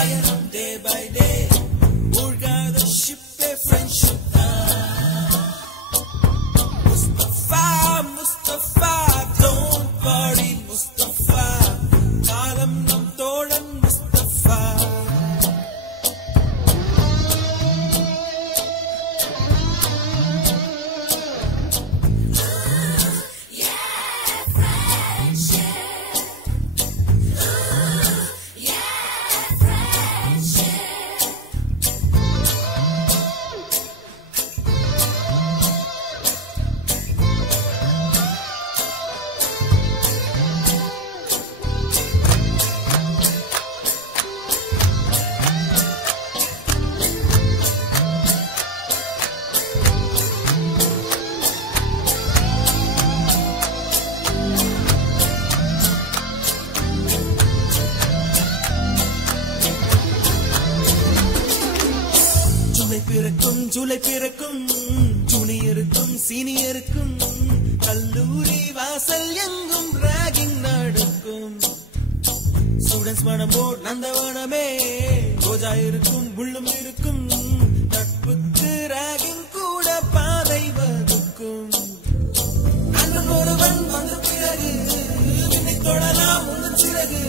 பயணம் day by day மூழ்காத ஷிப்பே friendship Mustafa Mustafa don't worry Mustafa காலம் நம் தோழன் முஸ்தபா ஜூலை பிறக்கும் ஜூனியருக்கும் சீனியருக்கும் கல்லூரி வாசல் எங்கும் ராகிங் நடக்கும் ஸ்டூடெண்ட்ஸ் மனமோ நந்தவனமே ரோஜா இருக்கும் முள்ளும் இருக்கும் நட்புக்கு ராகிங் கூட பாதை வகுக்கும் நண்பன் ஒருவன் வந்த பிறகு விண்ணை தொடலாம் உங்கள் சிறகு